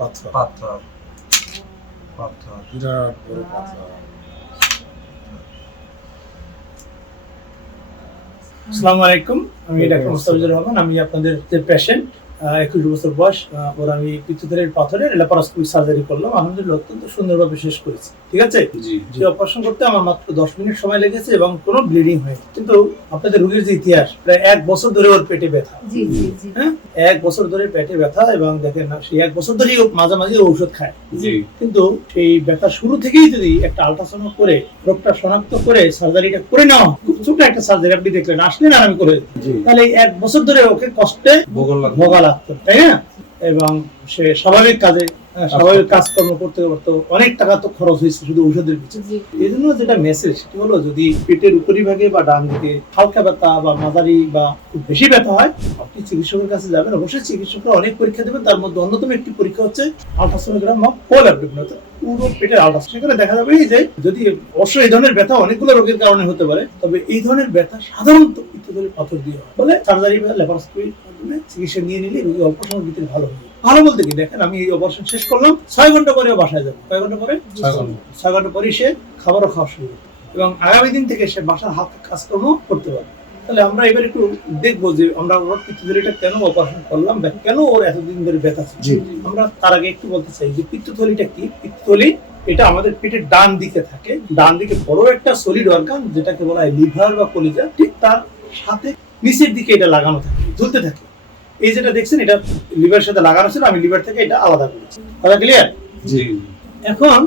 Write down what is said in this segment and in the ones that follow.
পাথর। পাথর। পাথর। বিরাট বড় পাথর। আসসালামু আলাইকুম আমি ডাক্তার মোস্তাফিজুর রহমান আমি আপনাদের যে পেশেন্ট একুশ বছর বয়স আহ, ওর আমি পিত্তথলির পাথরের ল্যাপারোস্কোপিক সার্জারি করলাম। আলহামদুলিল্লাহ অত্যন্ত সুন্দরভাবে শেষ করেছি। ঠিক আছে? জি যে অপারেশন করতে আমার মাত্র দশ মিনিট সময় লেগেছে এবং কোনো ব্লিডিং হয়নি। কিন্তু আপনাদের রোগীর যে ইতিহাস প্রায় এক বছর ধরে ওর পেটে ব্যথা। জি জি জি। হ্যাঁ? এক বছর ধরে পেটে ব্যথা এবং দেখেন না সেই এক বছর ধরেই ও মাঝে মাঝে ঔষধ খায়। কিন্তু সেই ব্যথা শুরু থেকেই যদি একটা আল্ট্রাসাউন্ড করে রোগটা শনাক্ত করে সার্জারিটা করে নেওয়া খুব ছোট একটা সার্জারি আপনি দেখলেন আসলেন আর আমি করে তাহলে এক বছর ধরে ওকে কষ্টে ভূগোল লাগবে তাই না এবং সে স্বাভাবিক কাজে আহ, স্বাভাবিক কাজকর্ম করতে পারতো অনেক টাকা তো খরচ হয়েছে শুধু ঔষধের পিছনে এই জন্য যেটা মেসেজ সেটি হলো যদি পেটের উপরিভাগে বা ডান দিকে হালকা ব্যথা বা মাঝারি বা খুব বেশি ব্যথা হয় আপনি চিকিৎসকের কাছে যাবেন। অবশ্যই চিকিৎসকরা অনেক পরীক্ষা দেবেন। তার মধ্যে অন্যতম একটি পরীক্ষা হচ্ছে আলট্রাসোনোগ্রাম বা পোল অ্যাবডোমিন পুরো পেটের আলট্রাসাউন্ড সেখানে দেখা যাবে যে যদি অবশ্যই এই ধরনের ব্যথা অনেকগুলো রোগের কারণে হতে পারে তবে এই ধরনের ব্যথা সাধারণত পিত্তথলির পাথর দিয়ে হয়। বলে সার্জারি বা ল্যাপারোস্কোপির মাধ্যমে চিকিৎসা নিয়ে নিলে রোগী অল্প সময়ের ভিতরে ভালো হবে। ভালো বলতে কি? দেখেন আমি এই অপারেশন শেষ করলাম ছয় ঘণ্টা পরে বাসায় যাব। কয় ঘণ্টা পরে? ছয় ঘণ্টা। পরে। সে খাবারও খাওয়া শুরু এবং আগামী দিন থেকে সে বাসার হাত কাজকর্ম করতে পারবে। তাহলে আমরা এবার একটু দেখব যে আমরা ওর পিত্তথলিটা কেন অপারেশন করলাম বা কেন ওর এতদিন ধরে ব্যথা ছিল? আমরা তার আগে একটু বলতে চাই যে পিত্তথলিটা কি? পিত্তথলি এটা আমাদের পেটের ডান দিকে থাকে। ডান দিকে বড় একটা সলিড অর্গান যেটাকে বলা হয় লিভার বা কলিজা ঠিক তার সাথে নিচের দিকে এটা লাগানো থাকে ঝুলতে থাকে। এই যেটা দেখছেন এটা লিভারের সাথে লাগানো ছিল আমি লিভার থেকে এটা আলাদা করেছি। কথা ক্লিয়ার জি। এখন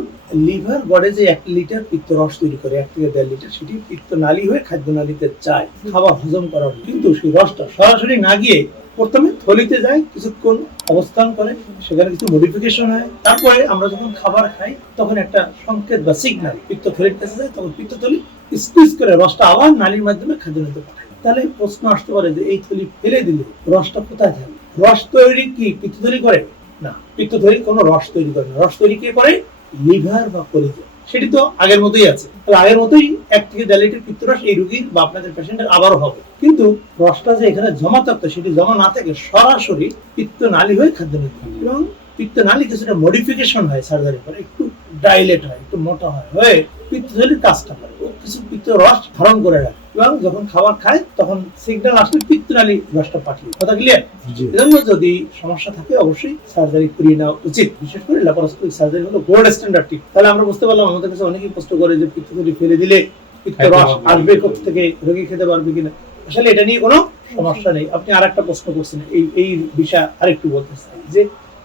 লিভার গড়ে যে এক লিটার পিত্ত রস তৈরি করে, এক থেকে দেড় লিটার, সেটি পিত্ত নালী হয়ে খাদ্য নালীতে যায় খাবার হজম করার কিন্তু সেই রসটা সরাসরি না গিয়ে প্রথমে থলিতে যায়, কিছুক্ষণ অবস্থান করে, সেখানে কিছু মডিফিকেশন হয়। তারপরে আমরা যখন খাবার খাই, তখন একটা সংকেত বা সিগন্যাল পিত্ত থলির কাছে যায়, তখন পিত্ত থলি স্কুইজ করে রসটা আবার নালীর মাধ্যমে খাদ্য নালীতে পাঠায়। তাহলে প্রশ্ন আসতে পারে যে এই থলি ফেলে দিলে রসটা কোথায় যাবে রস তৈরি কি পিত্ত থলি করে? না পিত্তথলি কোনো রস তৈরি করে না। রস তৈরি কে করে? লিভার বা কলিজা সেটি তো আগের মতোই আছে। আগের মতোই এক থেকে দেড় লিটার পিত্তরস এই রোগীর বা আপনাদের পেশেন্টের আবারও হবে। কিন্তু রসটা যে এখানে জমা থাকতো সেটি জমা না থেকে, সরাসরি পিত্ত নালী হয়ে খাদ্য নিতে। এবং পিত্ত নালী কিছুটা মডিফিকেশন হয় সার্জারি পরে, একটু ডাইলেট হয়, একটু মোটা হয়, হয়ে পিত্তথলির কাজটা করে। কিছু পিত্ত রস ধারণ করে রাখে। এবং যখন খাবার খায় তখন সিগন্যাল আসলে পিত্ত নালী রসটা পাঠিয়ে কথা ক্লিয়ার এজন্য যদি সমস্যা থাকে অবশ্যই সার্জারি করিয়ে নেওয়া উচিত। বিশেষ করে ল্যাপারোস্কোপিক সার্জারি হলো গোল্ড স্ট্যান্ডার্ড টিপ তাহলে আমরা বুঝতে পারলাম আমাদের কাছে অনেকেই প্রশ্ন করে যে পিত্তথলি ফেলে দিলে পিত্ত রস আসবে? থেকে রোগী খেতে পারবে কিনা? আসলে এটা নিয়ে কোনো সমস্যা নেই। আপনি আর একটা প্রশ্ন করছেন এই এই বিষয়ে আরেকটু বলতে চাই যে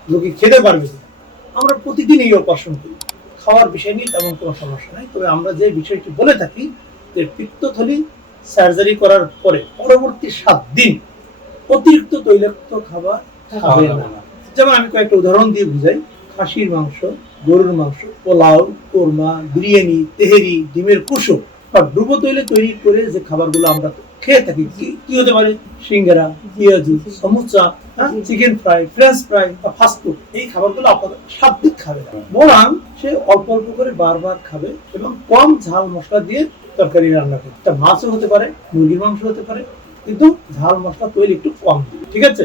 রোগী খেতে পারবে কিনা? আমরা প্রতিদিন এই অপারেশন করি। খাওয়ার বিষয় নিয়ে তেমন কোনো সমস্যা নেই। তবে আমরা যে বিষয়টি বলে থাকি যে পিত্তথলি সার্জারি করার পরে পরবর্তী সাত দিন অতিরিক্ত তৈলাক্ত খাবার খাবে না। যেমন আমি কয়েকটা উদাহরণ দিয়ে বুঝাই। খাসির মাংস গরুর মাংস পোলাও কোরমা বিরিয়ানি তেহেরি ডিমের কুসো বা ডুবো তৈলে তৈরি করে যে খাবারগুলো আমরা খেয়ে থাকি কি- হতে পারে? সিঙ্গারা পেঁয়াজু সমুচা চিকেন ফ্রাই ফ্রেঞ্চ ফ্রাই বা ফাস্টফুড এই খাবারগুলো আপনাদের সাত খাবে না। বরং সে অল্প অল্প করে বারবার খাবে এবং কম ঝাল মশলা দিয়ে তরকারি রান্না করবে এটা মাছও হতে পারে মুরগির মাংস হতে পারে কিন্তু ঝাল মশলা তৈরি একটু কম দিবে ঠিক আছে?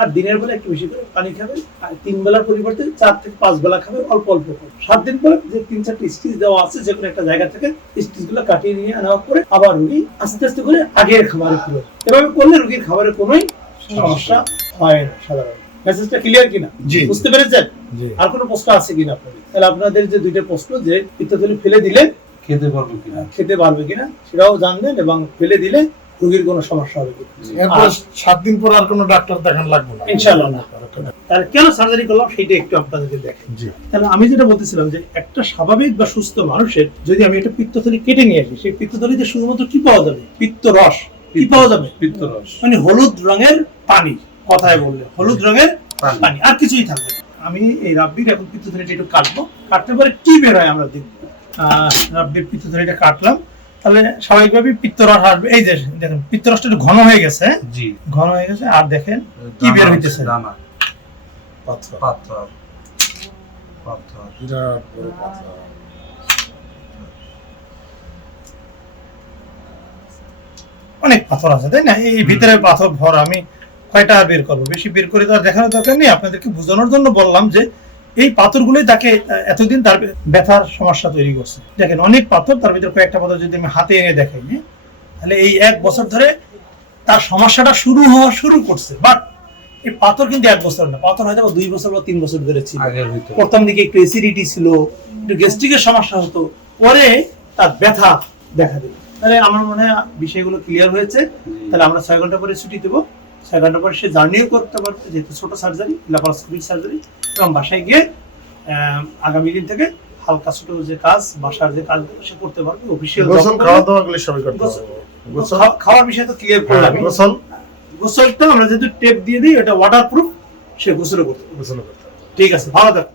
আর দিনের বেলা একটু বেশি করে পানি খাবে আর তিন বেলার পরিবর্তে চার থেকে পাঁচ বেলা খাবে অল্প অল্প করে। সাত দিন পরে যে তিন চারটি স্টিচ দেওয়া আছে যে কোনো একটা জায়গা থেকে স্টিচগুলো কাটিয়ে নিয়ে আনা করে আবার রুগী আস্তে আস্তে করে আগের খাবারে ফিরে এভাবে করলে রুগীর খাবারে কোনোই সমস্যা হয় না সাধারণত। মেসেজটা ক্লিয়ার কিনা? বুঝতে পেরেছেন? আর কোনো প্রশ্ন আছে কিনা আপনাদের? তাহলে আপনাদের যে দুইটা প্রশ্ন যে পিত্তথলি ফেলে দিলে খেতে পারব কিনা? খেতে পারবে কিনা সেটাও জানবেন এবং ফেলে দিলে রোগীর কোনো সমস্যা হবে এরপর সাত দিন পর আর কোনো ডাক্তার দেখান লাগবে না। ইনশাআল্লাহ না। তাহলে কেন সার্জারি করলাম সেটা একটু আপনাদেরকে দেখেন। তাহলে আমি যেটা বলতেছিলাম যে একটা স্বাভাবিক বা সুস্থ মানুষের যদি আমি একটা পিত্তথলি কেটে নিয়ে আসি সেই পিত্তথলিতে শুধুমাত্র কি পাওয়া যাবে? পিত্ত রস কি পাওয়া যাবে? পিত্তরস। মানে হলুদ রঙের পানি কথায় বললে। হলুদ রঙের পানি। পানি আর কিছুই থাকবে না। আমি এই রাব্বির এখন পিত্তথলিটা একটু কাটবো। কাটতে পরে কি বের হয় আমরা দেখব। রাব্বির পিত্তথলিটা কাটলাম। তাহলে স্বাভাবিকভাবেই পিত্তরস আসবে এই যে দেখেন পিত্তরসটা একটু ঘন হয়ে গেছে হ্যাঁ? জি। ঘন হয়ে গেছে আর দেখেন কি বের হইতেছে? দানা। পাথর। পাথর। পাথর। বিরাট বড় পাথর। অনেক পাথর আছে তাই না? এই ভিতরে পাথর ভর আমি কয়টা আর বের করব? বেশি বের করে তো আর দেখানোর দরকার নেই। আপনাদেরকে বোঝানোর জন্য বললাম যে এই পাথরগুলোই তাকে এতদিন তার ব্যথার সমস্যা তৈরি করছে। দেখেন অনেক পাথর তার ভিতরে কয়েকটা পাথর যদি আমি হাতে এনে দেখাই হ্যাঁ, তাহলে এই এক বছর ধরে তার সমস্যাটা শুরু হওয়া শুরু করছে। বাট এই পাথর কিন্তু এক বছর না পাথর হয়তো দুই বছর বা তিন বছর ধরে ছিল। প্রথম দিকে একটু অ্যাসিডিটি ছিল একটু গ্যাস্ট্রিকের সমস্যা হতো পরে তার ব্যথা দেখা দিল। তাহলে আমার মনে হয় বিষয়গুলো ক্লিয়ার হয়েছে। তাহলে আমরা ছয় ঘণ্টা পরে ছুটি দেবো। ছয় ঘণ্টা পরে সে জার্নিও করতে পারবে যেহেতু ছোট সার্জারি ল্যাপারোস্কোপিক সার্জারি এবং বাসায় গিয়ে আগামী দিন থেকে হালকা ছোট যে কাজ বাসার যে কাজ সে করতে পারবে অফিসিয়াল গোসল খাওয়া দাওয়া গুলি সবই করতে পারবে খাওয়ার বিষয়ে তো ক্লিয়ার করে করলাম গোসল। গোসলটা আমরা যেহেতু টেপ দিয়ে দিই ওটা ওয়াটার প্রুফ সে গোসলও করতে। গোসল করতে ঠিক আছে ভালো থাকো।